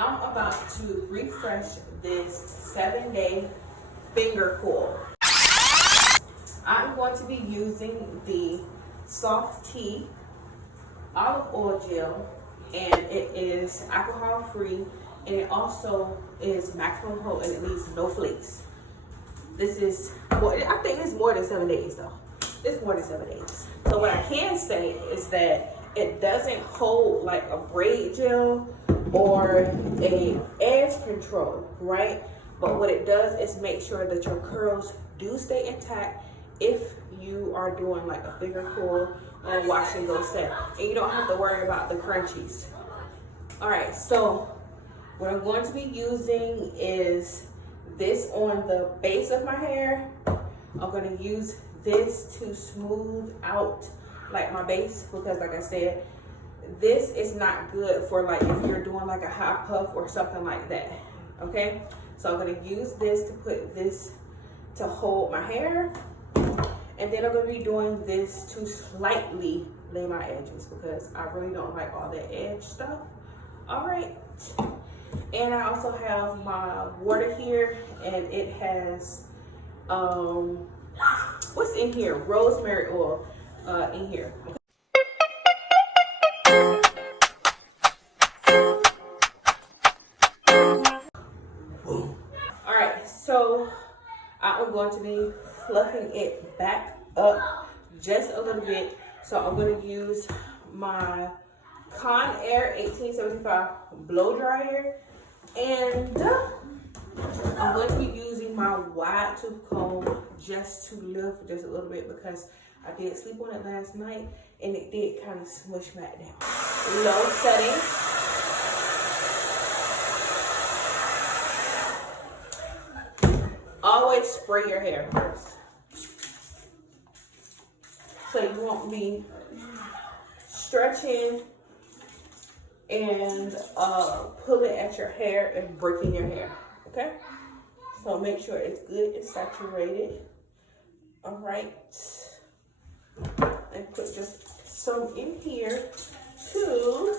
I'm about to refresh this 7-day finger coil. I'm going to be using the soft tea olive oil gel, and it is alcohol free, and it also is maximum hold, and it leaves no flakes. This is more, I think it's more than 7 days though. It's more than 7 days. So what I can say is that it doesn't hold like a braid gel or a edge control, right? But what it does is make sure that your curls do stay intact if you are doing like a finger coil or wash and go set, and you don't have to worry about the crunchies. All right, so what I'm going to be using is this on the base of my hair. I'm going to use this to smooth out like my base, because like I said, this is not good for like if you're doing like a high puff or something like that. Okay, so I'm going to use this to put this to hold my hair, and then I'm going to be doing this to slightly lay my edges because I really don't like all that edge stuff. All right, and I also have my water here, and it has what's in here? Rosemary oil in here. All right, so I'm going to be fluffing it back up just a little bit. So I'm going to use my Conair 1875 blow dryer, and I'm going to be using my wide tooth comb just to lift just a little bit, because I did sleep on it last night and it did kind of smush back down. Low setting. Always spray your hair first, so you won't be stretching and pulling at your hair and breaking your hair. Okay, so make sure it's good and saturated. All right, and put just some in here too.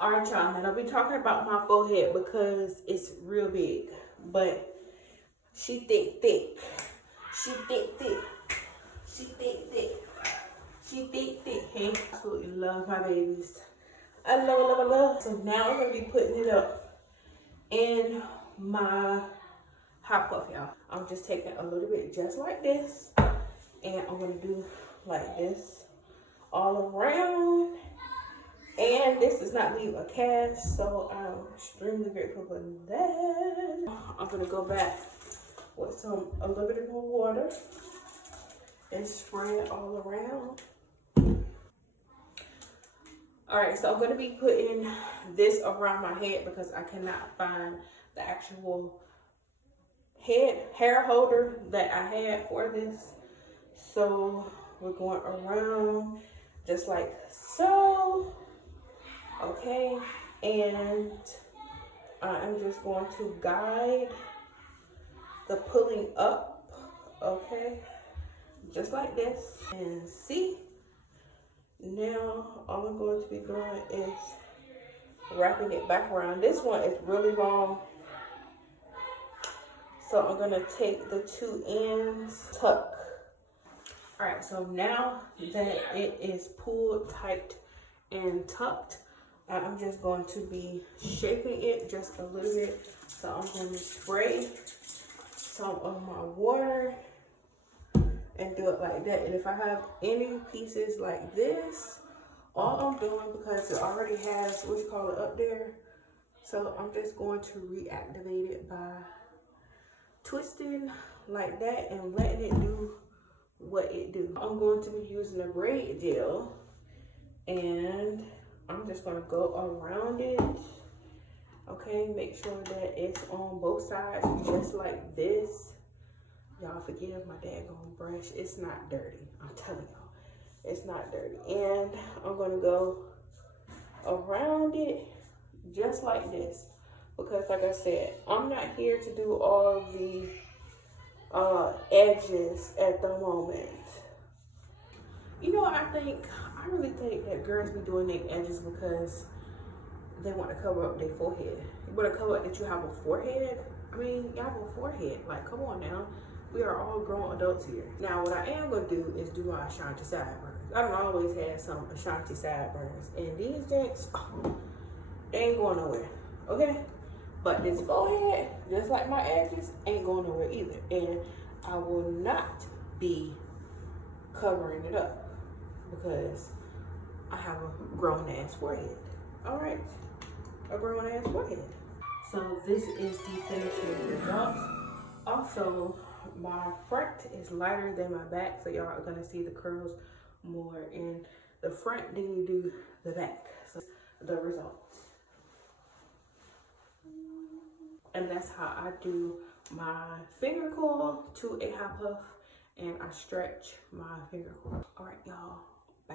Alright, y'all, and I'll be talking about my forehead because it's real big, but she thick. She thick. Hey, I absolutely love my babies. I love. So now I'm gonna be putting it up in my hot puff, y'all. I'm just taking a little bit just like this, and I'm gonna do like this all around. And this does not leave a cast, so I'm extremely grateful for that. I'm gonna go back with a little bit more water and spray it all around. All right, so I'm gonna be putting this around my head because I cannot find the actual hair holder that I had for this. So we're going around just like so. Okay, and I'm just going to guide the pulling up, okay, just like this. And see, now all I'm going to be doing is wrapping it back around. This one is really long, so I'm gonna take the two ends, tuck. All right, so now that it is pulled tight and tucked, I'm just going to be shaping it just a little bit. So I'm going to spray some of my water and do it like that. And if I have any pieces like this, all I'm doing, because it already has what you call it up there, so I'm just going to reactivate it by twisting like that and letting it do what it do. I'm going to be using a braid gel, and I'm just gonna go around it. Okay, make sure that it's on both sides, just like this. Y'all forgive my daggone brush. It's not dirty. I'm telling y'all, it's not dirty. And I'm gonna go around it just like this, because like I said, I'm not here to do all the edges at the moment. You know what I think? I really think that girls be doing their edges because they want to cover up their forehead. You want to cover up that you have a forehead? I mean, you have a forehead. Like, come on now. We are all grown adults here. Now, what I am going to do is do my Ashanti sideburns. I don't always have some Ashanti sideburns. And these jinx, they ain't going nowhere. Okay? But this forehead, just like my edges, ain't going nowhere either. And I will not be covering it up because I have a grown ass forehead. All right, a grown ass forehead. So this is the finishing result. Also, my front is lighter than my back, so y'all are gonna see the curls more in the front than you do the back. So the result. And that's how I do my finger coil to a high puff, and I stretch my finger coil. All right, y'all, bye.